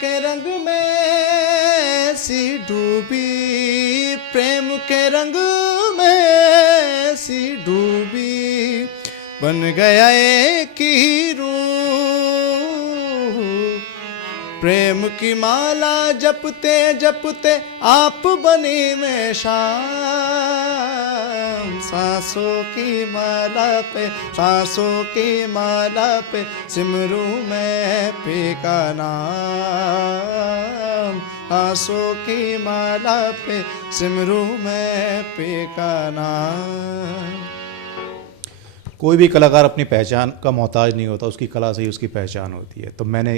के रंग में सी डूबी, प्रेम के रंग में सी डूबी, बन गया एक ही रूह, प्रेम की माला जपते जपते आप बनी मैं शाम, सांसों की माला पे, सांसों की माला पे सिमरू मैं पी का नाम, सांसों की माला पे सिमरू मैं पी का नाम। कोई भी कलाकार अपनी पहचान का मोहताज नहीं होता, उसकी कला से ही उसकी पहचान होती है। तो मैंने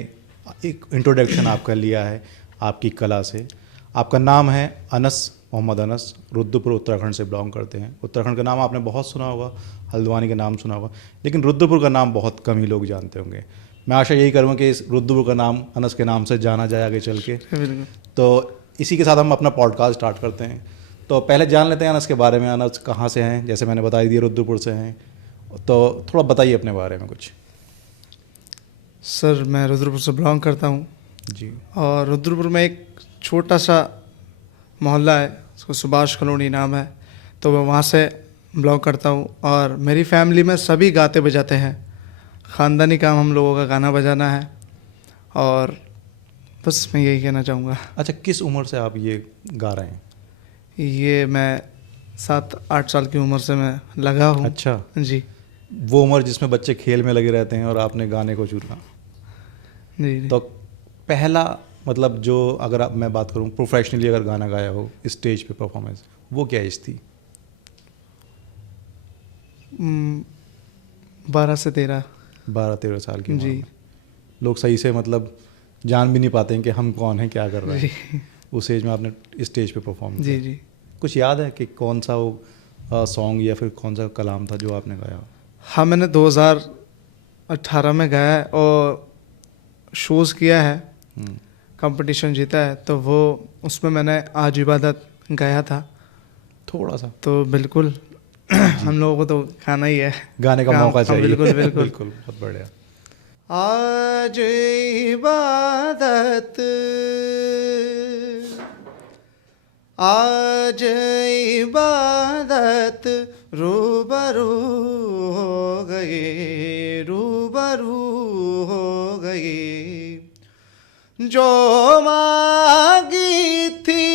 एक इंट्रोडक्शन आपका लिया है आपकी कला से। आपका नाम है अनस, मोहम्मद अनस, रुद्रपुर उत्तराखंड से बिलोंग करते हैं। उत्तराखंड का नाम आपने बहुत सुना होगा, हल्द्वानी का नाम सुना होगा, लेकिन रुद्रपुर का नाम बहुत कम ही लोग जानते होंगे। मैं आशा यही करूँगा कि इस रुद्रपुर का नाम अनस के नाम से जाना जाए आगे चल के। तो इसी के साथ हम अपना पॉडकास्ट स्टार्ट करते हैं। तो पहले जान लेते हैं अनस के बारे में। अनस कहाँ से हैं? जैसे मैंने बता दिया रुद्रपुर से हैं, तो थोड़ा बताइए अपने बारे में कुछ। सर मैं रुद्रपुर से बिलोंग करता हूँ जी। और रुद्रपुर में एक छोटा सा मोहल्ला है, उसको सुभाष कॉलोनी नाम है, तो मैं वहाँ से बिलोंग करता हूँ। और मेरी फैमिली में सभी गाते बजाते हैं, ख़ानदानी काम हम लोगों का गाना बजाना है, और बस मैं यही कहना चाहूँगा। अच्छा, किस उम्र से आप ये गा रहे हैं? ये मैं 7-8 साल की उम्र से मैं लगा हूँ। अच्छा जी। वो उम्र जिसमें बच्चे खेल में लगे रहते हैं और आपने गाने को चुना। जी। तो पहला मतलब जो अगर आप मैं बात करूं प्रोफेशनली अगर गाना गाया हो स्टेज पे परफॉर्मेंस, वो क्या एज थी? 12 से 13। 12-13 साल की उम्र जी। में लोग सही से मतलब जान भी नहीं पाते हैं कि हम कौन हैं, क्या कर रहे हैं। उस एज में आपने स्टेज पे परफॉर्म किया। जी जी। कुछ याद है कि कौन सा वो सॉन्ग या फिर कौन सा कलाम था जो आपने गाया? हाँ, मैंने 2018 में गाया है और शोज़ किया है, कंपटीशन जीता है, तो वो उसमें मैंने आज इबादत गाया था। थोड़ा सा तो बिल्कुल हम लोगों को तो खाना ही है, गाने का मौका चाहिए। बिल्कुल बिल्कुल बिल्कुल, बहुत बढ़िया। आज इबादत, आज इबादत रूबरू हो गई, रूबरू हो गई, जो मांगी थी,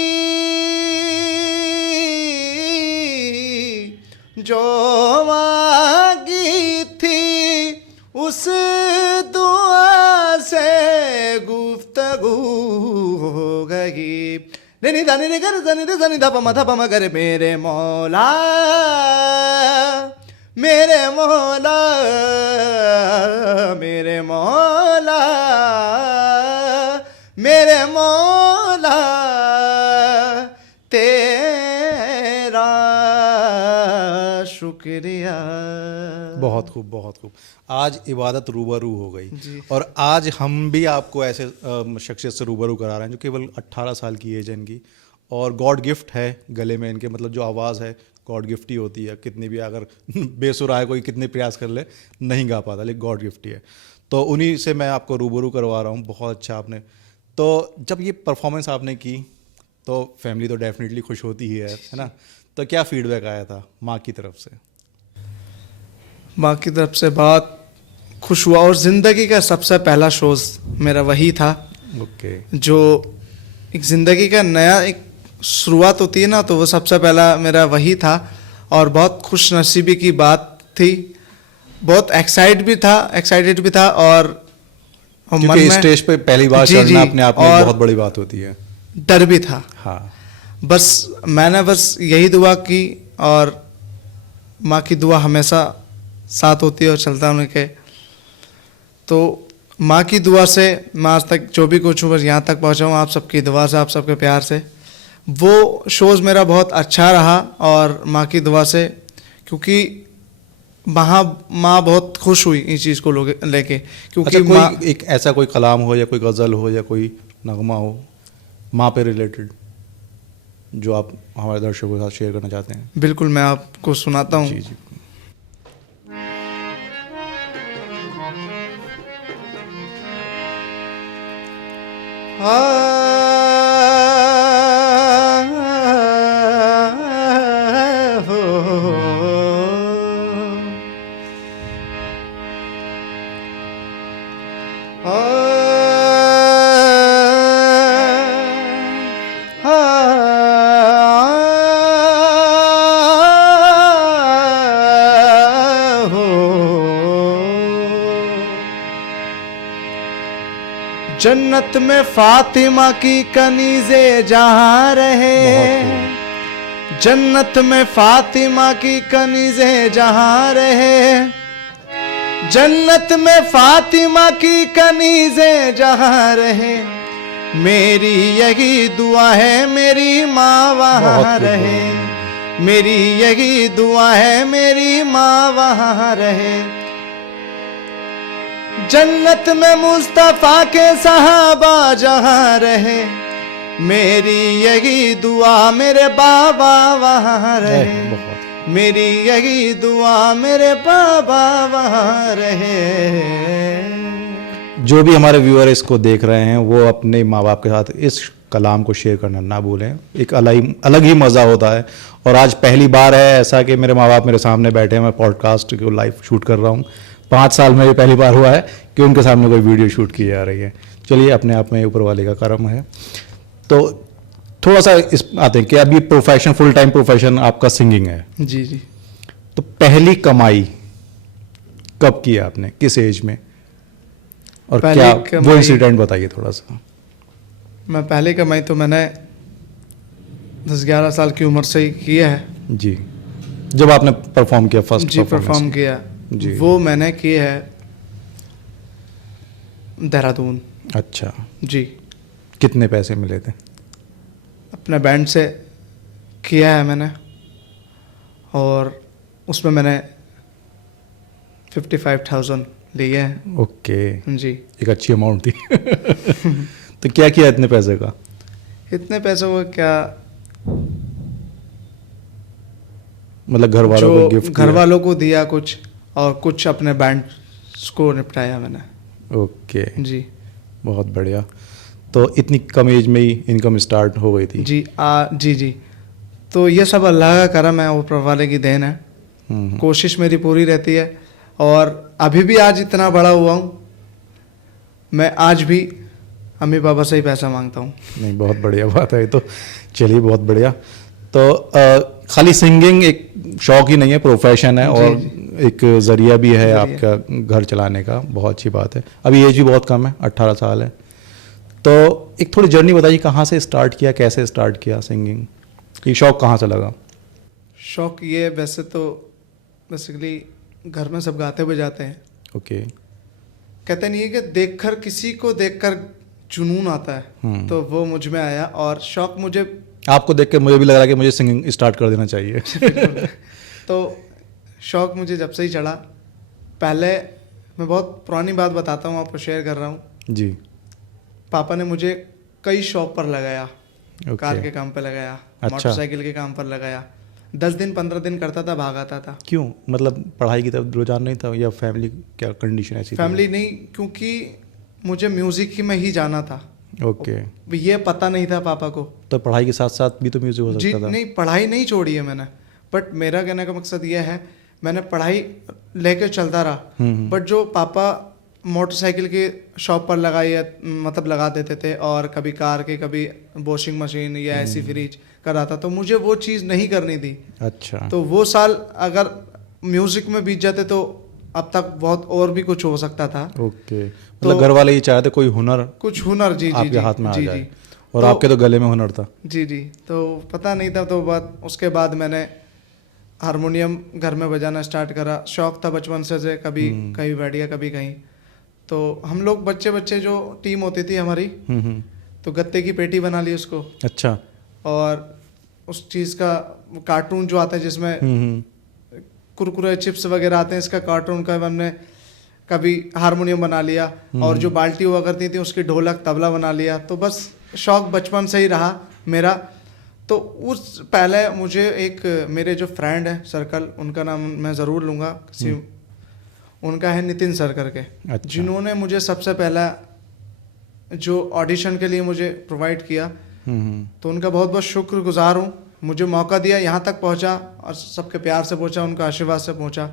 जो मांगी थी, उस दुआ से गुफ्तगू हो गई। नहीं दानी रे कर दानी रे दानी धपमा धपमा करे मेरे मौला, मेरे मौला, मेरे मौला, मेरे मौला, तेरा शुक्रिया। बहुत खूब, बहुत खूब। आज इबादत रूबरू हो गई और आज हम भी आपको ऐसे शख्सियत से रूबरू करा रहे हैं जो केवल 18 साल की एज है इनकी, और गॉड गिफ्ट है गले में इनके। मतलब जो आवाज़ है गॉड गिफ्ट ही होती है, कितनी भी अगर बेसुरा है कोई कितने प्रयास कर ले नहीं गा पाता, लेकिन गॉड गिफ्ट ही है। तो उन्हीं से मैं आपको रूबरू करवा रहा हूँ। बहुत अच्छा आपने। तो जब ये परफॉर्मेंस आपने की तो फैमिली तो डेफिनेटली खुश होती ही है ना? तो क्या फीडबैक आया था माँ की तरफ से? माँ की तरफ से बहुत खुश हुआ, और ज़िंदगी का सबसे पहला शोज़ मेरा वही था। ओके। जो एक ज़िंदगी का नया एक शुरुआत होती है ना, तो वो सबसे पहला मेरा वही था, और बहुत खुश नसीबी की बात थी। बहुत एक्साइटेड भी था और मन क्योंकि में स्टेज पे पहली बार चढ़ना अपने आप में बहुत बड़ी बात होती है। डर भी था। हाँ। बस मैंने बस यही दुआ की, और माँ की दुआ हमेशा साथ होती है और चलता है उनके। तो माँ की दुआ से मैं आज तक जो भी कुछ हूँ बस यहाँ तक पहुँचा हूँ, आप सबकी दुआ से, आप सबके प्यार से। वो शोज़ मेरा बहुत अच्छा रहा और माँ की दुआ से, क्योंकि वहाँ माँ बहुत खुश हुई इस चीज़ को लेके। क्योंकि अच्छा, कोई एक ऐसा कोई कलाम हो या कोई गज़ल हो या कोई नगमा हो माँ पे रिलेटेड जो आप हमारे दर्शकों के साथ शेयर करना चाहते हैं? बिल्कुल, मैं आपको सुनाता हूँ। जी जी। जन्नत में फातिमा की कनीज़े जहाँ रहे, जन्नत में फातिमा की कनीज़े जहाँ रहे, जन्नत में फातिमा की कनीज़े जहाँ रहे, मेरी यही दुआ है मेरी माँ वहाँ रहे, मेरी यही दुआ है मेरी माँ वहाँ रहे। जन्नत में मुस्तफा के सहाबा जहाँ रहे, मेरी यही दुआ मेरे बाबा वहाँ रहे, मेरी यही दुआ मेरे बाबा वहाँ रहे। जो भी हमारे व्यूअर इसको देख रहे हैं वो अपने माँ बाप के साथ इस कलाम को शेयर करना ना भूलें, एक अलग ही मज़ा होता है। और आज पहली बार है ऐसा कि मेरे माँ बाप मेरे सामने बैठे हैं, मैं पॉडकास्ट को लाइव शूट कर रहा हूँ। 5 साल में ये पहली बार हुआ है कि उनके सामने कोई वीडियो शूट की जा रही है। चलिए, अपने आप में ऊपर वाले का करम है। तो थोड़ा सा इस आते हैं कि अभी प्रोफेशन, फुल टाइम प्रोफेशन आपका सिंगिंग है। जी जी। तो पहली कमाई कब की आपने, किस एज में, और क्या वो इंसिडेंट बताइए थोड़ा सा। मैं पहली कमाई तो मैंने 10-11 साल की उम्र से ही किया है जी, जब आपने परफॉर्म किया फर्स्ट? जी, परफॉर्म किया जी। वो मैंने किया है देहरादून। अच्छा जी। कितने पैसे मिले थे? अपने बैंड से किया है मैंने, और उसमें मैंने 55,000 लिए हैं। ओके जी, एक अच्छी अमाउंट थी। तो क्या किया इतने पैसे का? इतने पैसों को क्या, मतलब घर वालों को गिफ्ट? घर वालों को दिया कुछ, और कुछ अपने बैंड को निपटाया मैंने। ओके जी, बहुत बढ़िया। तो इतनी कम एज में ही इनकम स्टार्ट हो गई थी? जी जी जी। तो ये सब अल्लाह का करम है, ऊपर वाले की देन है। कोशिश मेरी पूरी रहती है, और अभी भी आज इतना बड़ा हुआ हूँ, मैं आज भी अम्मी पापा से ही पैसा मांगता हूँ। नहीं, बहुत बढ़िया बात है। तो चलिए, बहुत बढ़िया। तो खाली सिंगिंग एक शौक ही नहीं है, प्रोफेशन है, और एक जरिया भी है आपका घर चलाने का। बहुत अच्छी बात है। अभी एज भी बहुत कम है, 18 साल है। तो एक थोड़ी जर्नी बताइए, कहाँ से स्टार्ट किया, कैसे स्टार्ट किया सिंगिंग, ये शौक कहाँ से लगा? शौक ये वैसे तो बेसिकली घर में सब गाते हुए जाते हैं। ओके। कहते नहीं है कि देखकर, किसी को देखकर जुनून आता है, तो वो मुझ में आया, और शौक मुझे, आपको देख के मुझे भी लग रहा है कि मुझे सिंगिंग स्टार्ट कर देना चाहिए। तो शौक मुझे जब से ही चढ़ा, पहले मैं बहुत पुरानी बात बताता हूँ, आपको शेयर कर रहा हूँ जी। पापा ने मुझे कई शौक पर लगाया। ओके। कार के काम पर लगाया, अच्छा। मोटरसाइकिल के काम पर लगाया। 10 दिन 15 दिन करता था, भाग आता था। क्यों? मतलब पढ़ाई की तरफ रुझान नहीं था, या फैमिली क्या कंडीशन ऐसी? फैमिली नहीं, क्योंकि मुझे म्यूजिक में ही जाना था। ओके। ये पता नहीं था पापा को। तो पढ़ाई के साथ साथ भी तो म्यूजिक हो सकता था? नहीं, पढ़ाई नहीं छोड़ी है मैंने, बट मेरा कहने का मकसद ये है, मैंने पढ़ाई लेके चलता रहा, बट जो पापा मोटरसाइकिल की शॉप पर लगाई, मतलब लगा देते थे, और कभी कार के, कभी वॉशिंग मशीन या ऐसी फ्रिज कराता, तो मुझे वो चीज़ नहीं करनी थी। अच्छा। तो वो साल अगर म्यूजिक में बीत जाते तो अब तक बहुत और भी कुछ हो सकता था। ओके। मतलब घर वाले ये चाहते कोई हुनर, कुछ हुनर, जी जी, आपके हाथ में आ जी जाए। जी। और तो आपके तो गले में हुनर था। जी जी। तो पता नहीं था, तो बात उसके बाद मैंने हारमोनियम घर में बजाना स्टार्ट करा। शौक था बचपन से कभी कहीं बैठ गया, कभी कहीं। तो हम लोग बच्चे जो टीम होती थी हमारी, तो गत्ते की पेटी बना ली उसको। अच्छा। और उस चीज़ का कार्टून जो आता है, जिसमें कुरकुरे चिप्स वगैरह आते हैं, इसका कार्टून का हमने कभी हारमोनियम बना लिया, और जो बाल्टी हुआ करती थी उसकी ढोलक तबला बना लिया। तो बस शौक बचपन से ही रहा मेरा। तो उस पहले मुझे एक, मेरे जो फ्रेंड है सर्कल, उनका नाम मैं ज़रूर लूँगा, किसी उनका है नितिन सर करके। अच्छा। जिन्होंने मुझे सबसे पहला जो ऑडिशन के लिए मुझे प्रोवाइड किया, हम्म। तो उनका बहुत बहुत शुक्रगुजार हूँ। मुझे मौका दिया, यहाँ तक पहुँचा और सबके प्यार से पहुँचा, उनका आशीर्वाद से पहुँचा।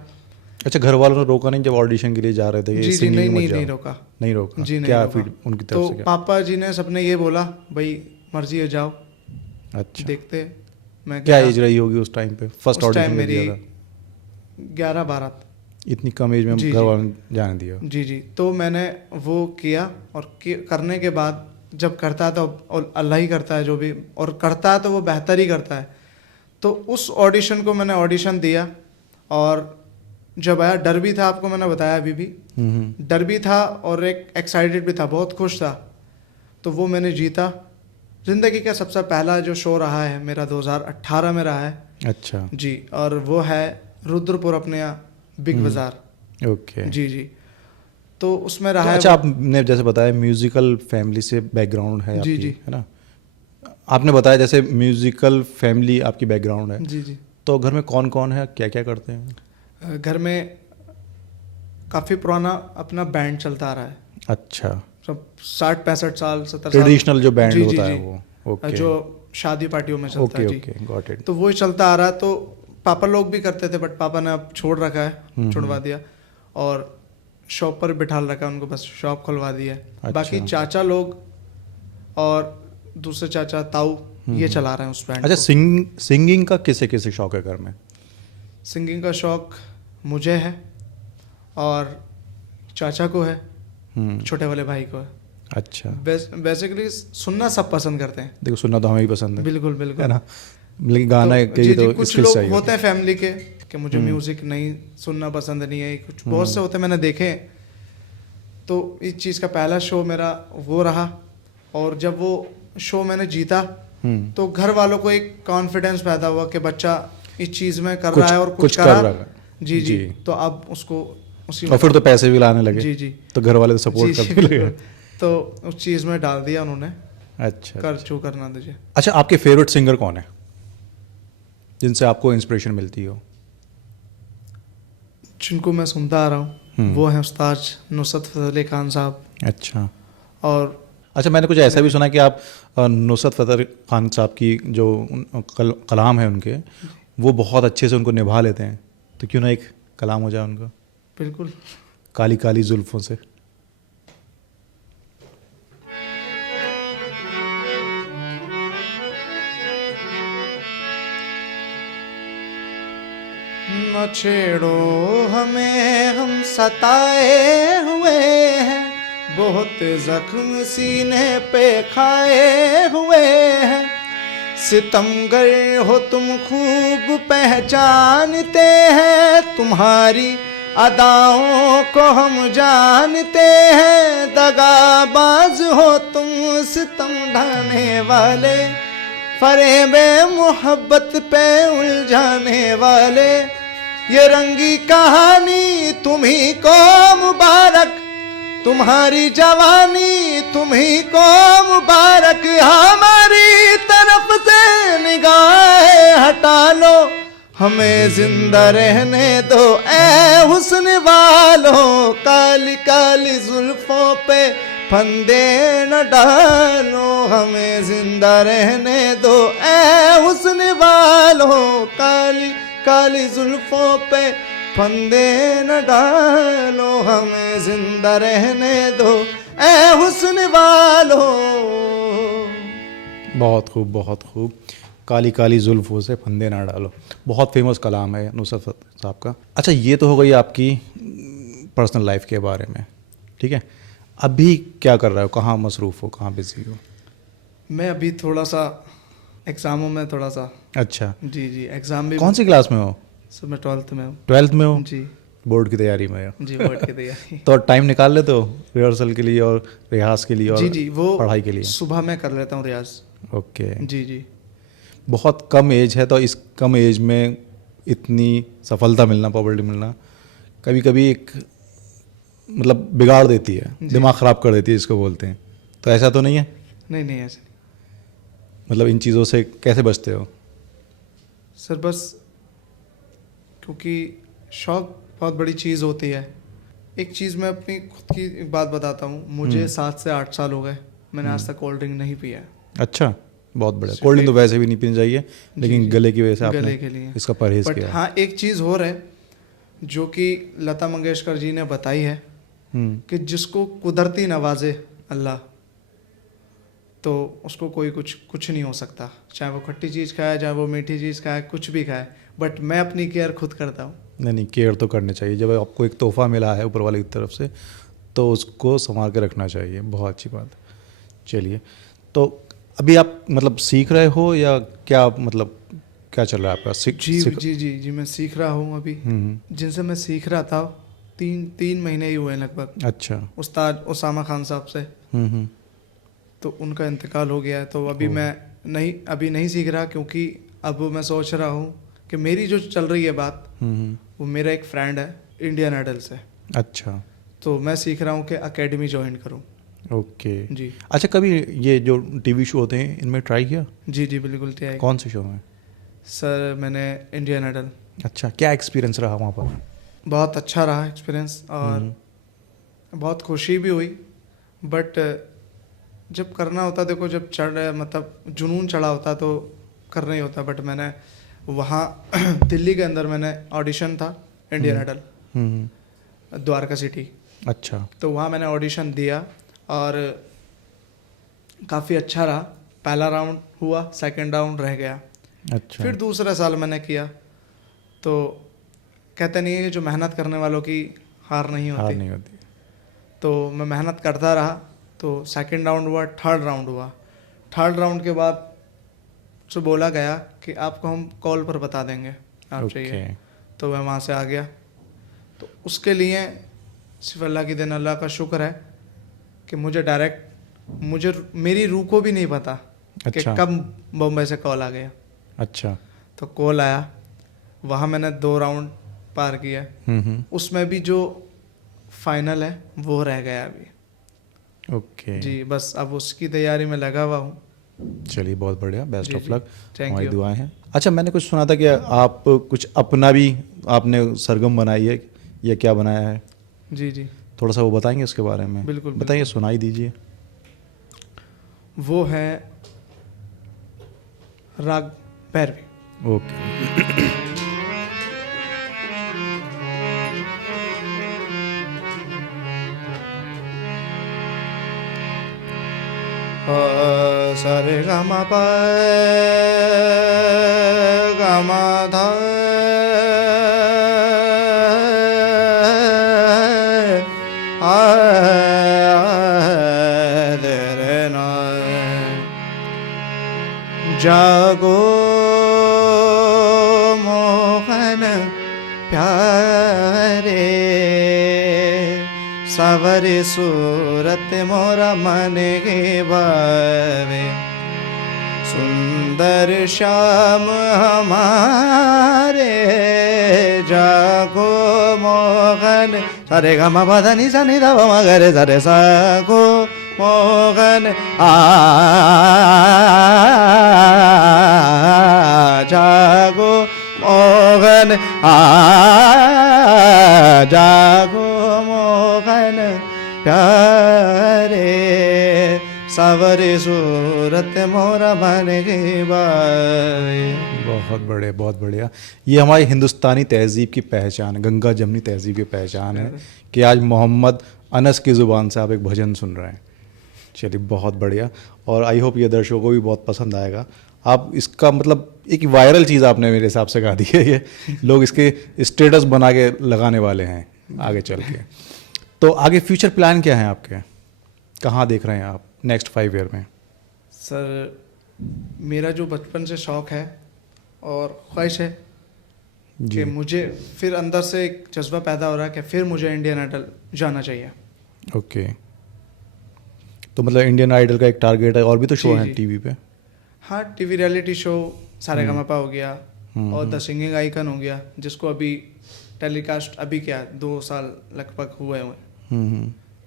अच्छा, घर वालों ने रोका नहीं जब ऑडिशन के लिए जा रहे थे कि जी जी, सिंगिंग नहीं मत नहीं जाओ? नहीं रोका। नहीं रोका? जी नहीं क्या रोका। फिर उनकी तरफ तो से क्या? पापा जी ने सबने ये बोला, भाई मर्जी है जाओ, अच्छा, देखते। मैं क्या गया। एज रही होगी उस टाइम पे फर्स्ट उस टाइम ऑडिशन मेरी दिया था? 11-12। इतनी कम एज में जी, घर जी। वालों ने जाने दिया? जी जी, तो मैंने वो किया और करने के बाद जब करता है तो और अल्लाह ही करता है जो भी, और करता है तो वो बेहतर ही करता है। तो उस ऑडिशन को मैंने ऑडिशन दिया, और जब आया डर भी था, आपको मैंने बताया अभी भी, डर भी था और एक एक्साइटेड भी था, बहुत खुश था। तो वो मैंने जीता। ज़िंदगी का सबसे पहला जो शो रहा है मेरा 2018 में रहा है। अच्छा, जी, और वो है रुद्रपुर अपने यहाँ बिग बाज़ार। ओके। जी जी, तो उसमें तो रहा है अच्छा, वो- आपने जैसे बताया म्यूजिकल फैमिली से बैकग्राउंड है जी, आपकी, जी। है ना? आपने बताया जैसे म्यूजिकल फैमिली आपकी बैकग्राउंड है, जी जी। तो घर में कौन कौन है, क्या क्या करते हैं? घर में काफ़ी पुराना अपना बैंड चलता आ रहा है, अच्छा, सब 60-65 साल 70 साल। ट्रेडिशनल जो बैंड जी, जी, होता है जी। वो, ओके जो शादी पार्टियों में चलता ओके है। जी, ओके, गॉट इट। तो वही चलता आ रहा है। तो पापा लोग भी करते थे, बट पापा ने अब छोड़ रखा है, छुड़वा दिया, और शॉप पर बिठा रखा है उनको, बस शॉप खुलवा दी है। अच्छा। बाकी चाचा लोग और दूसरे चाचा ताऊ ये चला रहे हैं उस बैंड अच्छा, को। सिंगिंग का किसे किसे शौक है घर में? सिंगिंग का शौक मुझे है और चाचा को है, हम्म, छोटे वाले भाई को है। अच्छा। बेसिकली सुनना सब पसंद करते हैं। देखो, सुनना तो हमें ही पसंद है, बिल्कुल है बिल्कुल। ना? लेकिन गाना तो, के जी, लिए जी, तो कुछ स्किल्स लोग चाहिए होते हैं फैमिली के कि मुझे म्यूजिक नहीं सुनना पसंद नहीं है, कुछ बहुत से होते हैं, मैंने देखे हैं। तो इस चीज़ का पहला शो मेरा वो रहा, और जब वो शो मैंने जीता तो घर वालों को एक कॉन्फिडेंस पैदा हुआ कि बच्चा इस चीज़ में कर रहा है और कुछ कर करा। रहा है। जी जी, जी। तो अब उसको उसी और फिर तो पैसे भी लाने लगे। जी जी, तो घर वाले तो जी सपोर्ट जी, करने लगे। बिल्कुल। तो उस चीज़ में डाल दिया उन्होंने, अच्छा, कर जो करना दीजिए। अच्छा, आपके फेवरेट सिंगर कौन है जिनसे आपको इंस्पिरेशन मिलती हो? जिनको मैं सुनता आ रहा हूँ वो है उस्ताद नुसरत फतेह अली खान साहब। अच्छा, और अच्छा, मैंने कुछ ऐसा भी सुना कि आप नुसरत फतेह खान साहब की जो कलाम है उनके, वो बहुत अच्छे से उनको निभा लेते हैं, तो क्यों ना एक कलाम हो जाए उनका, बिल्कुल। काली काली जुल्फों से। न छेड़ो हमें, हम सताए हुए हैं, बहुत जख्म सीने पे खाए हुए हैं। सितमगर हो तुम खूब पहचानते हैं, तुम्हारी अदाओं को हम जानते हैं। दगाबाज हो तुम, सितम ढाने वाले, फरेबे मोहब्बत पे उलझाने वाले। ये रंगी कहानी तुम्ही को मुबारक, तुम्हारी जवानी तुम्ही को मुबारक। हमारी तरफ से निगाहें हटा लो, हमें जिंदा रहने दो ए हुस्न वालों। काली काली जुल्फों पे फंदे न डालो, हमें जिंदा रहने दो ए हुस्न वालों। काली काली जुल्फों पे फंदे न डालो, हमें जिंदा रहने दो ए हुस्न वालों। बहुत खूब, बहुत खूब। काली काली जुल्फों से फंदे ना डालो, बहुत फेमस कलाम है नुसरत फतेह साहब का। अच्छा, ये तो हो गई आपकी पर्सनल लाइफ के बारे में, ठीक है? अभी क्या कर रहे हो, कहाँ मसरूफ़ हो, कहाँ बिजी हो? मैं अभी थोड़ा सा एग्ज़ामों में थोड़ा सा। अच्छा, जी जी, एग्ज़ाम भी। कौन सी क्लास में हो? सर मैं 12th में हूँ। 12th में हो? जी बोर्ड की तैयारी में हो? जी, बोर्ड की तैयारी। तो टाइम निकाल लेते हो रिहर्सल के लिए और रियाज के लिए और जी जी, वो पढ़ाई के लिए? सुबह में कर लेता हूँ रियाज। ओके। जी जी, बहुत कम एज है, तो इस कम एज में इतनी सफलता मिलना, पॉपुलरिटी मिलना, कभी कभी एक मतलब बिगाड़ देती है, दिमाग ख़राब कर देती है इसको बोलते हैं। तो ऐसा तो नहीं है? नहीं नहीं ऐसे नहीं। मतलब इन चीज़ों से कैसे बचते हो? सर बस क्योंकि शौक बहुत बड़ी चीज़ होती है। एक चीज़ मैं अपनी खुद की बात बताता हूँ। मुझे 7 से 8 साल हो गए मैंने आज तक कोल्ड ड्रिंक नहीं पिया है। अच्छा, बहुत बढ़िया। कोल्ड ड्रिंक तो वैसे भी नहीं पीनी चाहिए, लेकिन गले की वजह से गले आपने के लिए इसका परहेज बट किया। हाँ, एक चीज़ और है जो कि लता मंगेशकर जी ने बताई है कि जिसको कुदरती नवाजे अल्लाह, तो उसको कोई कुछ नहीं हो सकता, चाहे वो खट्टी चीज़ खाए, चाहे वो मीठी चीज़ खाए, कुछ भी खाए। बट मैं अपनी केयर खुद करता हूँ। नहीं, केयर तो करनी चाहिए। जब आपको एक तोहफा मिला है ऊपर वाले की तरफ से, तो उसको संभाल के रखना चाहिए। बहुत अच्छी बात है। चलिए, तो अभी आप मतलब सीख रहे हो या क्या, मतलब क्या चल रहा है आपका? जी, मैं सीख रहा हूँ अभी। जिनसे मैं सीख रहा था 3 महीने ही हुए हैं लगभग। अच्छा। उस्ताद उसामा खान साहब से। तो उनका इंतकाल हो गया है, तो अभी मैं नहीं सीख रहा, क्योंकि अब मैं सोच रहा हूँ कि मेरी जो चल रही है बात, वो मेरा एक फ्रेंड है इंडियन आइडल से। अच्छा। तो मैं सीख रहा हूँ कि एकेडमी ज्वाइन करूँ। ओके जी। अच्छा, कभी ये जो टीवी शो होते हैं इनमें ट्राई किया? जी बिल्कुल किया है। कौन से शो में? सर मैंने इंडियन आइडल। अच्छा, क्या एक्सपीरियंस रहा वहाँ पर? बहुत अच्छा रहा एक्सपीरियंस, और बहुत खुशी भी हुई। बट जब करना होता, देखो जब मतलब जुनून चढ़ा होता तो करना ही होता। बट मैंने वहाँ दिल्ली के अंदर मैंने ऑडिशन था इंडियन आइडल, द्वारका सिटी। अच्छा। तो वहाँ मैंने ऑडिशन दिया और काफ़ी अच्छा रहा। पहला राउंड हुआ, सेकंड राउंड रह गया। अच्छा। फिर दूसरा साल मैंने किया। तो कहते नहीं है कि जो मेहनत करने वालों की हार नहीं होती। तो मैं मेहनत करता रहा। तो सेकंड राउंड हुआ, थर्ड राउंड हुआ। थर्ड राउंड के बाद से बोला गया कि आपको हम कॉल पर बता देंगे आप चाहिए। तो मैं वहाँ से आ गया। तो उसके लिए सिर्फ अल्लाह की देन, अल्लाह का शुक्र है कि मुझे मेरी रूह को भी नहीं पता कि कब बॉम्बे से कॉल आ गया। अच्छा। तो कॉल आया, वहाँ मैंने 2 राउंड पार किया। उसमें भी जो फाइनल है वो रह गया अभी। ओके जी, बस अब उसकी तैयारी में लगा हुआ हूँ। चलिए, बहुत बढ़िया, बेस्ट ऑफ लक, थैंक हमारी यू। दुआएं हैं। अच्छा, मैंने कुछ सुना था कि आप कुछ अपना भी आपने सरगम बनाई है, या क्या बनाया है? जी थोड़ा सा वो बताएंगे उसके बारे में? बिल्कुल बताइए, सुनाई दीजिए। वो है राग भैरवी। ओके। सरे ग म प ग म ध रे रे न। जागो मोहन प्यारे, सावरे सूरत मोरा मन के भावे। सुंदर श्याम हमारे, जागो मोहन। सारे ग म प ध नि सा नि ध प म ग रे सा रे सा गो मोहन जागो मोहन जागो मोहन प्यारे, सावरे सूरत मोरा मन के बावे। बहुत बढ़िया, बहुत बढ़िया। ये हमारी हिंदुस्तानी तहजीब की पहचान, गंगा जमनी तहजीब की पहचान है कि आज मोहम्मद अनस की ज़ुबान से आप एक भजन सुन रहे हैं। चलिए, बहुत बढ़िया, और आई होप ये दर्शकों को भी बहुत पसंद आएगा। आप इसका मतलब एक वायरल चीज़ आपने मेरे हिसाब से गा दी है। ये लोग इसके स्टेटस बना के लगाने वाले हैं आगे चल के। तो आगे फ्यूचर प्लान क्या है आपके? कहाँ देख रहे हैं आप नेक्स्ट 5 ईयर में? सर, मेरा जो बचपन से शौक़ है और ख्वाहिश है कि मुझे फिर अंदर से एक जज्बा पैदा हो रहा है कि फिर मुझे इंडियन आइडल जाना चाहिए। ओके, तो मतलब इंडियन आइडल का एक टारगेट है। और भी तो शो हैं टीवी पे? हाँ, टीवी रियलिटी शो सारेगामापा हो गया और द सिंगिंग आइकन हो गया, जिसको अभी टेलीकास्ट अभी क्या 2 साल लगभग हुए हुए।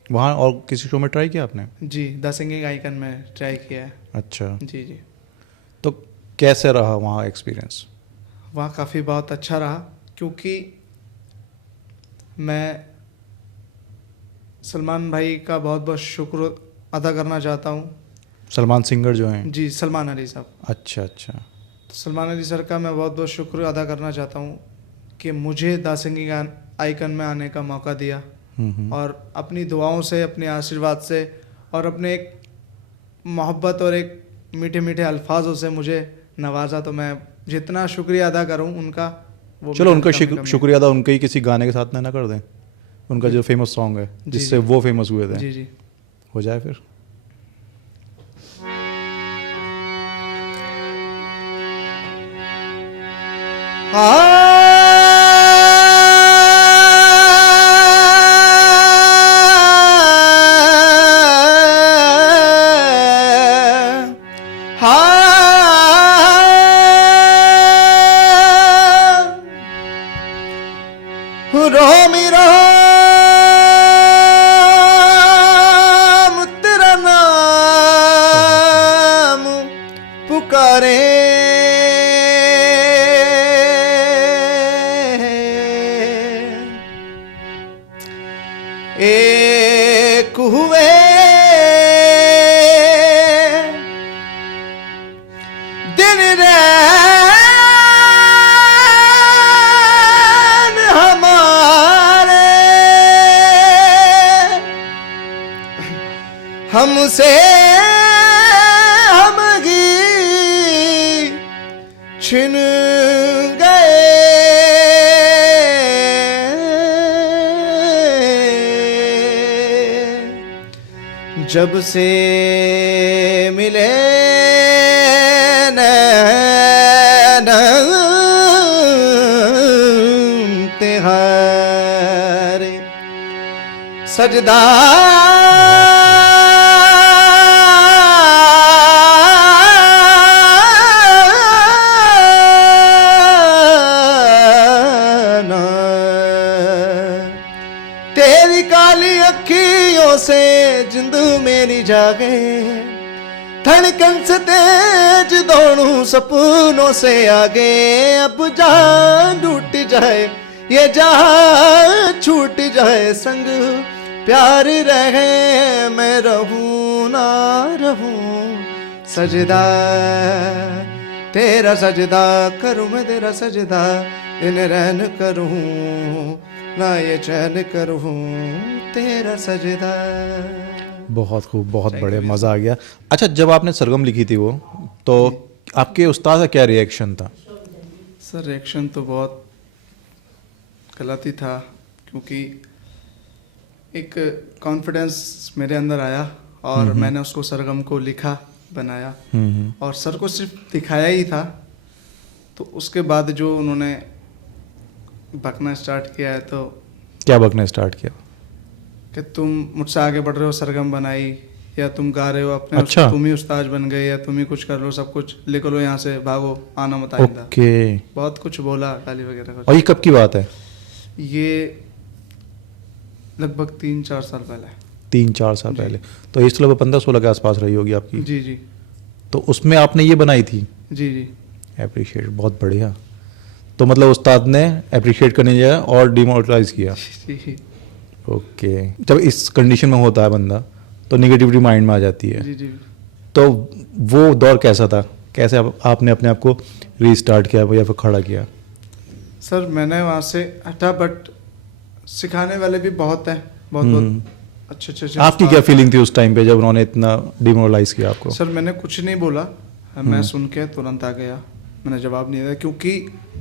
वहाँ और किसी शो में ट्राई किया आपने? जी, द सिंगिंग आइकन में ट्राई किया है। अच्छा जी। तो कैसे रहा वहाँ एक्सपीरियंस? वहाँ काफ़ी बहुत अच्छा रहा, क्योंकि मैं सलमान भाई का बहुत बहुत अदा करना चाहता हूँ। सलमान सिंगर जो हैं? जी, सलमान अली साहब। अच्छा अच्छा। तो सलमान अली सर का मैं बहुत बहुत शुक्र अदा करना चाहता हूँ कि मुझे द सिंगिंग आइकन में आने का मौका दिया और अपनी दुआओं से, अपने आशीर्वाद से और अपने एक मोहब्बत और एक मीठे मीठे अल्फाजों से मुझे नवाजा। तो मैं जितना शुक्रिया अदा करूँ उनका, वो चलो मेरा उनका कमी है। शुक्रिया अदा उनके ही किसी गाने के साथ ना कर दें, उनका जो फेमस सॉन्ग है जी, जिससे जी। वो फेमस हुए थे, जी जी। हो जाए फिर। रोमी राम तेरा नाम पुकारे, एक हुए दिन रैन हमारे, हमसे हमगी छिन गए, जब से मिले नैन तिहारे, सजदा तेरी काली अखियों से जिंद मेरी जागे, धड़कन से तेज दौड़ूं सपनों से आगे, अब जान टूट जाए ये जहां छूट जाए, संग प्यार रहे मैं रहूं ना रहूं, सजदा तेरा सजदा करूं मैं तेरा सजदा, दिन रैन करूं ना ये चैन करूं तेरा सजदा। बहुत खूब, बहुत बढ़िया, मज़ा आ गया। अच्छा, जब आपने सरगम लिखी थी वो, तो आपके उस्ताद का क्या रिएक्शन था? सर रिएक्शन तो बहुत गलत ही था, क्योंकि एक कॉन्फिडेंस मेरे अंदर आया और मैंने उसको सरगम को लिखा, बनाया और सर को सिर्फ दिखाया ही था। तो उसके बाद जो उन्होंने बकना स्टार्ट किया है, तो क्या बकना स्टार्ट किया? कि तुम मुझसे आगे बढ़ रहे हो, सरगम बनाई, या तुम गा रहे हो अपने अच्छा। तुम ही उस्ताद बन गए, या तुम ही कुछ कर लो, सब कुछ लिख लो यहाँ से, भागो, आना मत आइंदा। ओके। बहुत कुछ बोला, गाली वगैरह और कुछ। ये कब की बात है? ये लगभग 3-4 साल पहले। 3-4 साल पहले। तो एज तो लगभग 15-16 के आसपास रही होगी आपकी। जी जी तो उसमें आपने ये बनाई थी? जी जी। अप्रिशिएट, बहुत बढ़िया। तो मतलब उस्ताद ने अप्रिशिएट करने जाए और डिमोरलाइज किया। जी ओके। जब इस कंडीशन में होता है बंदा, तो निगेटिविटी माइंड में आ जाती है। जी जी। तो वो दौर कैसा था? कैसे आपने अपने आप को रीस्टार्ट किया या फिर खड़ा किया? सर मैंने वहाँ से हटा, बट सिखाने वाले भी बहुत हैं, बहुत बहुत अच्छे अच्छे आपकी क्या फीलिंग थी उस टाइम पे जब उन्होंने इतना डिमोरलाइज किया आपको? सर मैंने कुछ नहीं बोला, मैं सुन के तुरंत आ गया, मैंने जवाब नहीं दिया। क्योंकि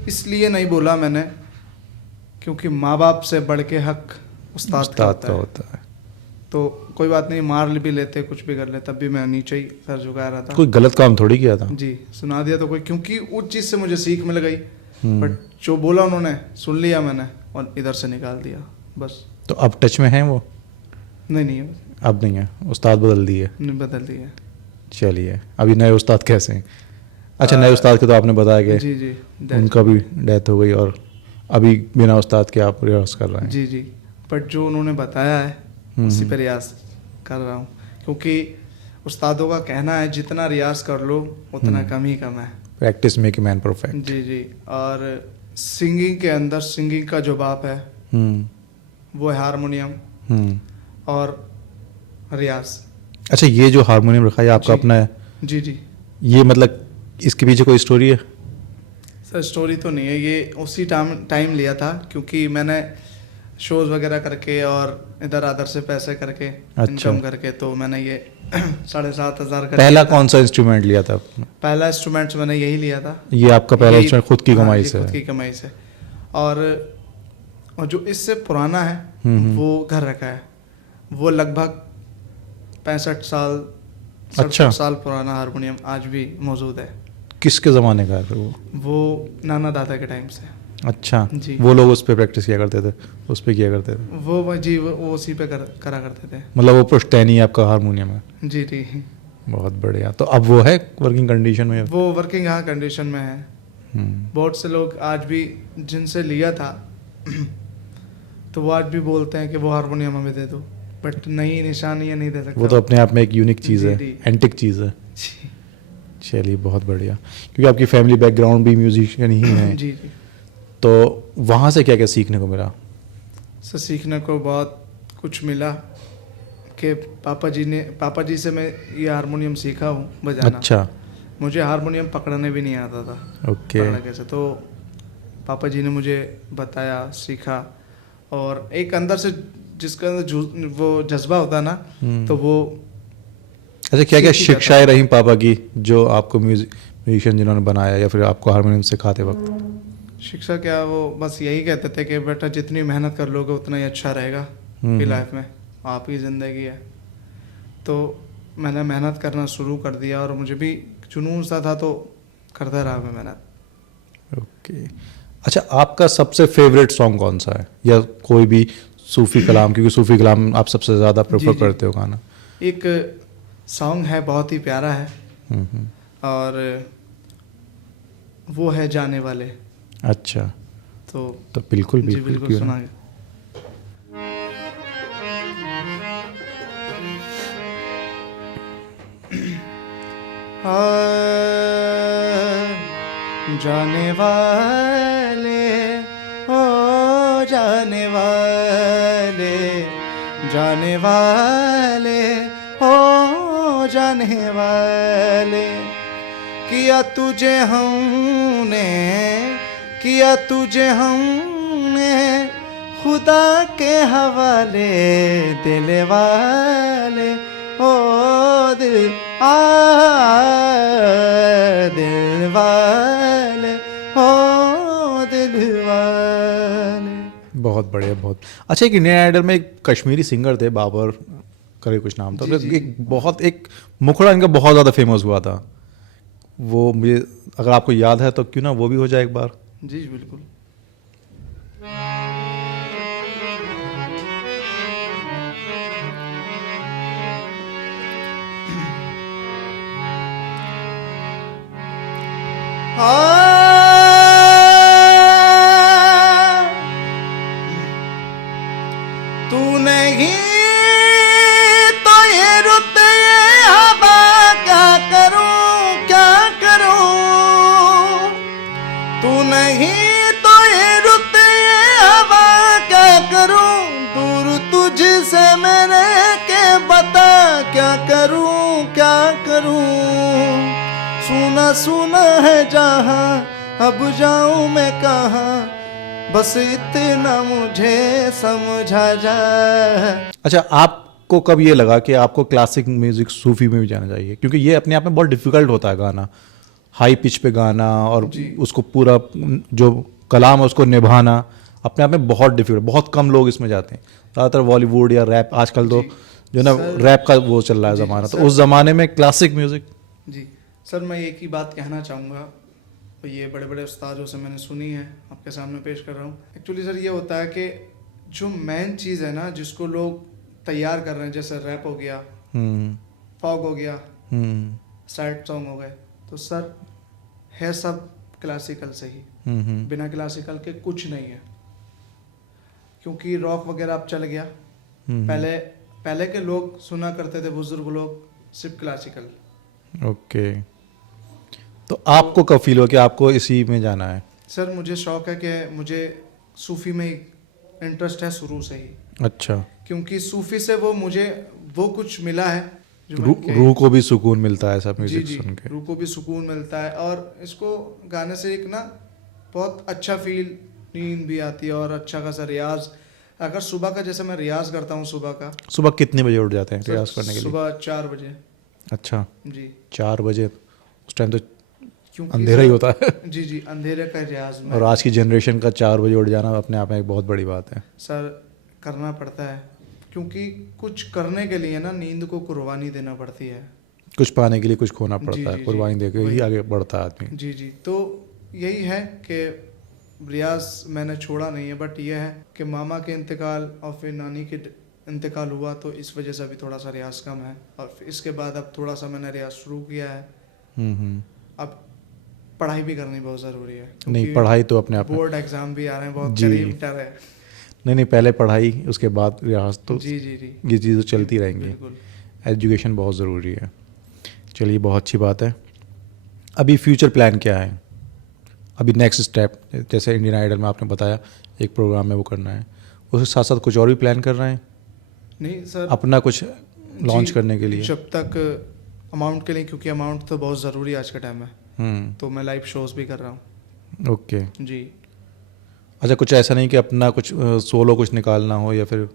इसलिए नहीं बोला मैंने, क्योंकि माँ बाप से बढ़ के हक उस्ताद का होता है। तो कोई बात नहीं, मार भी लेते, कुछ भी कर ले, तब भी मैं नीचे ही सर झुका रहा था। कोई गलत काम थोड़ी किया था। जी, सुना दिया तो कोई, क्योंकि उस चीज़ से मुझे सीख मिल गई। बट जो बोला उन्होंने सुन लिया मैंने और इधर से निकाल दिया बस। तो अब टच में हैं वो? नहीं अब नहीं है, उस्ताद बदल दिए? नहीं बदल दिया। चलिए, अभी नए उस्ताद कैसे हैं? अच्छा, नए उस्ताद के तो आपने बताया कि जी जी उनका भी डेथ हो गई और अभी बिना उस्ताद के आप रियाज कर रहे हैं। जी जी। बट जो उन्होंने बताया है उसी पर रियाज कर रहा हूँ, क्योंकि उस्तादों का कहना है जितना रियाज कर लो उतना कम ही कम है। Practice make a man perfect. जी जी। और सिंगिंग के अंदर, सिंगिंग का जो बाप है वो है हारमोनियम और रियाज। अच्छा, ये जो हारमोनियम रखा है ये आपका जी। अपना है? जी जी। ये मतलब इसके पीछे कोई स्टोरी है? सर स्टोरी तो नहीं है, ये उसी टाइम लिया था क्योंकि मैंने शोज़ वगैरह करके और इधर आधर से पैसे करके अच्छा। इनकम करके तो मैंने ये 7,500 का पहला लिया था। कौन सा इंस्ट्रूमेंट लिया था आपने? पहला इंस्ट्रूमेंट्स मैंने यही लिया था। ये आपका पहला यही- इंस्ट्रूमेंट खुद की हाँ, कमाई ये से खुद है? की कमाई से। और जो इससे पुराना है वो घर रखा है, वो लगभग 65 साल अच्छा। 67 साल पुराना हारमोनियम आज भी मौजूद है। किसके ज़माने का है फिर वो? वो नाना दादा के टाइम से। अच्छा, जी। वो लोग उस पर प्रैक्टिस किया करते थे, उस पर किया करते थे? वो उसी पे करा करते थे। मतलब वो पुश्तैनी आपका हारमोनियम है? जी जी। बहुत बढ़िया। तो अब वो है वर्किंग कंडीशन में? वो वर्किंग हाँ कंडीशन में है। हम्म, बहुत से लोग आज भी जिनसे लिया था तो वो आज भी बोलते हैं कि वो हारमोनियम हमें दे दो, बट नई निशानी ये नहीं दे सकता। वो तो अपने आप में एक यूनिक चीज़ जी, है, जी। एंटिक चीज़ है। जी चलिए बहुत बढ़िया, क्योंकि आपकी फैमिली बैकग्राउंड भी म्यूजिशियन ही है। जी जी। तो वहाँ से क्या क्या सीखने को मिला? सर सीखने को बहुत कुछ मिला कि पापा जी से मैं ये हारमोनियम सीखा हूँ बजाना। अच्छा, मुझे हारमोनियम पकड़ने भी नहीं आता था। ओके। पकड़ना कैसे, तो पापा जी ने मुझे बताया, सीखा। और एक अंदर से जिसके अंदर वो जज्बा होता है ना, तो वो अच्छा, क्या क्या सीख ही जाता शिक्षाएं रहीं पापा की जो आपको म्यूजिशियन जिन्होंने बनाया या फिर आपको हारमोनियम सिखाते वक्त? शिक्षा क्या, वो बस यही कहते थे कि बेटा जितनी मेहनत कर लोगे उतना ही अच्छा रहेगा आपकी लाइफ में, आपकी ज़िंदगी है। तो मैंने मेहनत करना शुरू कर दिया और मुझे भी जुनून सा था तो करता रहा मैं मेहनत। ओके। अच्छा, आपका सबसे फेवरेट सॉन्ग कौन सा है, या कोई भी सूफी कलाम, क्योंकि सूफी कलाम आप सबसे ज़्यादा प्रेफर जी। करते हो गाना? एक सॉन्ग है बहुत ही प्यारा है हम्म। और वो है जाने वाले। अच्छा, तो बिल्कुल जी बिल्कुल बिल्कुल क्यों ना। सुनाएंगे। जाने वाले ओ जाने वाले, जाने वाले ओ जाने वाले, किया तुझे हमने, किया तुझे हमने खुदा के हवाले, दिल वाले ओ दिल दिल वाले ओ दिल वाले। बहुत बढ़िया, बहुत अच्छा। एक इंडियन आइडल में एक कश्मीरी सिंगर थे, बाबर करे कुछ नाम था, जी, जी। एक मुखड़ा इनका बहुत ज़्यादा फेमस हुआ था। वो मुझे अगर आपको याद है तो क्यों ना वो भी हो जाए एक बार? जी बिल्कुल। तू नहीं तो ये रुत ये हवा, क्या करूं क्या करूं। तू नहीं तो ये रुत ये हवा, क्या करूं। दूर तुझसे मेरे के बता, क्या करूं क्या करूं। सुना सुना है जहां, अब जाऊं मैं कहां, बस इतना मुझे समझा जा। अच्छा, आपको कब ये लगा कि आपको क्लासिक म्यूजिक सूफी में भी जाना चाहिए? क्योंकि ये अपने आप में बहुत डिफिकल्ट होता है गाना, हाई पिच पे गाना और उसको पूरा जो कलाम है उसको निभाना अपने आप में बहुत डिफिकल्ट। बहुत कम लोग इसमें जाते हैं, ज़्यादातर बॉलीवुड या रैप। आजकल तो जो ना रैप का वो चल रहा है ज़माना, तो उस ज़माने में क्लासिक म्यूजिक। जी सर, मैं एक ही बात कहना चाहूँगा, ये बड़े बड़े उस्तादों से मैंने सुनी है, आपके सामने पेश कर रहा हूँ। एक्चुअली सर ये होता है कि जो मेन चीज़ है ना, जिसको लोग तैयार कर रहे हैं, जैसे रैप हो गया, फॉग हो गया, सैड सॉन्ग हो गए, तो सर है सब क्लासिकल से ही, बिना क्लासिकल के कुछ नहीं है। क्योंकि रॉक वगैरह अब चल गया, पहले के लोग सुना करते थे, बुजुर्ग लोग, सिर्फ क्लासिकल। ओके, तो आपको कब फील हो कि आपको इसी में जाना है? सर मुझे शौक है कि मुझे सूफ़ी में इंटरेस्ट है शुरू से ही। अच्छा, क्योंकि सूफ़ी से वो मुझे वो कुछ मिला है जो मन के रूह को भी सुकून मिलता है ऐसा जी म्यूजिक जी सुन के। रूह को भी सुकून मिलता है, और इसको गाने से एक ना बहुत अच्छा फील, नींद भी आती है और अच्छा खासा रियाज। अगर सुबह का, जैसे मैं रियाज करता हूँ सुबह का, सुबह कितने बजे उठ जाते हैं रियाज करने के लिए? सुबह 4 बजे। अच्छा, जी 4 बजे? उस टाइम तो क्योंकि अंधेरा ही सर- होता है। जी जी अंधेरे का रियाज में और आज की जनरेशन का 4 बजे उठ जाना अपने आप में एक बहुत बड़ी बात है। सर करना पड़ता है, क्योंकि कुछ करने के लिए ना नींद को कुर्बानी देना पड़ती है। कुछ पाने के लिए कुछ खोना जी, पड़ता है, जी, कुर्बानी जी, देकर ही वही। आगे बढ़ता है आदमी। जी जी तो यही है कि रियाज मैंने छोड़ा नहीं है, बट ये है कि मामा के इंतकाल और फिर नानी के इंतकाल हुआ, तो इस वजह से अभी थोड़ा सा रियाज कम है। और फिर इसके बाद अब थोड़ा सा मैंने रियाज शुरू किया है। हम्म। अब पढ़ाई भी करनी बहुत ज़रूरी है, नहीं, क्योंकि पढ़ाई तो अपने आप में। बोर्ड एग्जाम भी आ रहे हैं, बहुत जी। करीब टर है। नहीं, पहले पढ़ाई, उसके बाद रियाज, तो जी जी जी ये चीज़ें चलती रहेंगी। बिल्कुल। एजुकेशन बहुत ज़रूरी है। चलिए, बहुत अच्छी बात है। अभी फ्यूचर प्लान क्या है? अभी नेक्स्ट स्टेप, जैसे इंडियन आइडल में आपने बताया एक प्रोग्राम में वो करना है, उसके साथ साथ कुछ और भी प्लान कर रहे हैं नहीं सर, अपना कुछ लॉन्च जी, करने के लिए? जब तक अमाउंट के लिए, क्योंकि अमाउंट तो बहुत ज़रूरी है आज के टाइम में, तो मैं लाइव शोज भी कर रहा हूँ। ओके। जी अच्छा, कुछ ऐसा नहीं कि अपना कुछ सोलो कुछ निकालना हो, या फिर?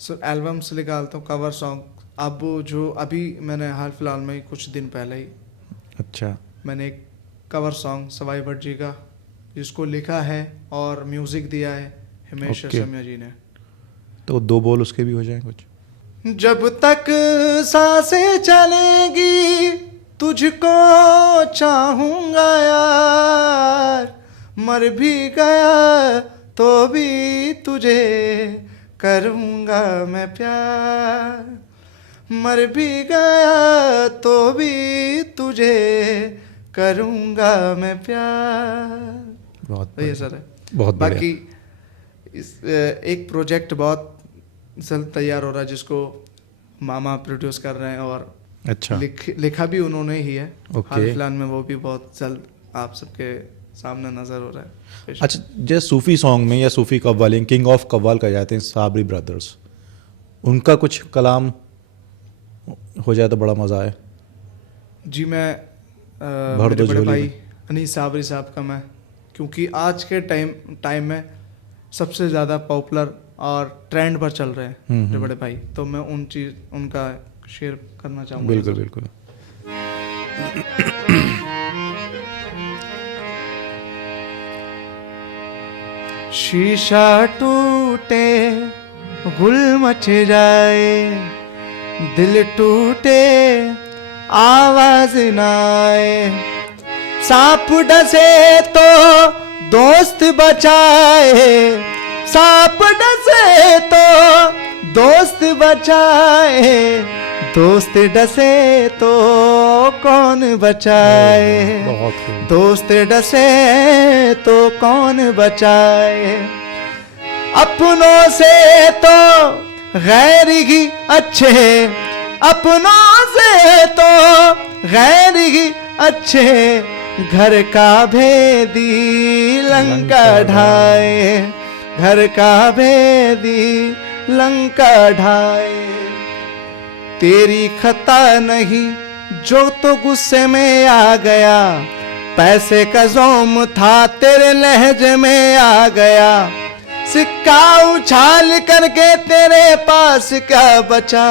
सर एल्बम्स निकालता हूँ, कवर सॉन्ग। अब जो अभी मैंने हाल फिलहाल में ही, कुछ दिन पहले ही अच्छा। मैंने एक कवर सॉन्ग सवाई भट्ट जी का, जिसको लिखा है और म्यूजिक दिया है हिमेश ओके। रेशमिया जी ने। तो 2 बोल उसके भी हो जाए कुछ? जब तक सांसें चलेंगी तुझको चाहूंगा यार, मर भी गया तो भी तुझे करूंगा मैं प्यार, मर भी गया तो भी तुझे करूंगा मैं प्यार। बहुत तो ये बढ़िया। सर है। बहुत बढ़िया। बाकी इस एक प्रोजेक्ट बहुत जल्द तैयार हो रहा है, जिसको मामा प्रोड्यूस कर रहे हैं, और अच्छा। लिखा भी उन्होंने ही है। ओके। हाल फिलहाल में वो भी बहुत जल्द आप सबके सामने नजर हो रहा है। अच्छा, जैसे सूफी सॉन्ग में या सूफी कव्वाली, किंग ऑफ कव्वाल कहा जाते हैं साबरी ब्रदर्स, उनका कुछ कलाम हो जाए तो बड़ा मज़ा आए। जी मैं भर मेरे दो बड़े झोली भाई में। अनीस साबरी साहब का मैं, क्योंकि आज के टाइम में सबसे ज़्यादा पॉपुलर और ट्रेंड पर चल रहे हैं मेरे बड़े भाई, तो मैं उनका शेयर करना चाहूँगा। बिल्कुल बिल्कुल। शीशा टूटे गुल मच जाए, दिल टूटे आवाज ना आए, सांप डसे तो दोस्त बचाए, सांप डसे तो दोस्त बचाए, दोस्त डसे तो कौन बचाए, बहुत खूब। दोस्त डसे तो कौन बचाए, अपनों से तो गैर ही अच्छे, अपनों से तो गैर ही अच्छे, घर का भेदी लंका ढाए, घर का भेदी लंका ढाए, तेरी खता नहीं जो तो गुस्से में आ गया, पैसे का जोम था तेरे लहजे में आ गया, सिक्का उछाल करके तेरे पास क्या बचा,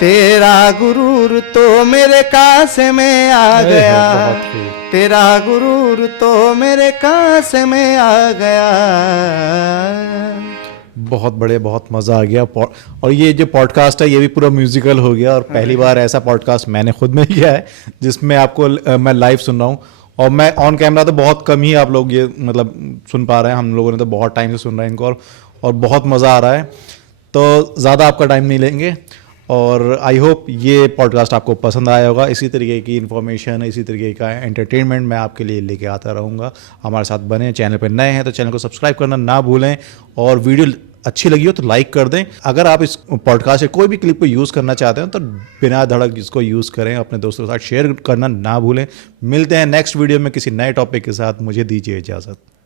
तेरा गुरूर तो मेरे कासे में आ गया, बहुत खूब। तेरा गुरूर तो मेरे कासे में आ गया। बहुत बढ़िया, बहुत मज़ा आ गया। और ये जो पॉडकास्ट है ये भी पूरा म्यूजिकल हो गया, और पहली बार ऐसा पॉडकास्ट मैंने खुद में किया है जिसमें आपको मैं लाइव सुन रहा हूँ। और मैं ऑन कैमरा तो बहुत कम ही आप लोग ये मतलब सुन पा रहे हैं, हम लोगों ने तो बहुत टाइम से सुन रहे हैं इनको, और बहुत मज़ा आ रहा है। तो ज़्यादा आपका टाइम नहीं लेंगे, और आई होप ये पॉडकास्ट आपको पसंद आया होगा। इसी तरीके की इन्फॉर्मेशन, इसी तरीके का एंटरटेनमेंट मैं आपके लिए लेके आता रहूँगा। हमारे साथ बने, चैनल पर नए हैं तो चैनल को सब्सक्राइब करना ना भूलें, और वीडियो अच्छी लगी हो तो लाइक कर दें। अगर आप इस पॉडकास्ट से कोई भी क्लिप को यूज़ करना चाहते हैं तो बिना धड़क इसको यूज़ करें, अपने दोस्तों के साथ शेयर करना ना भूलें। मिलते हैं नेक्स्ट वीडियो में किसी नए टॉपिक के साथ। मुझे दीजिए इजाज़त।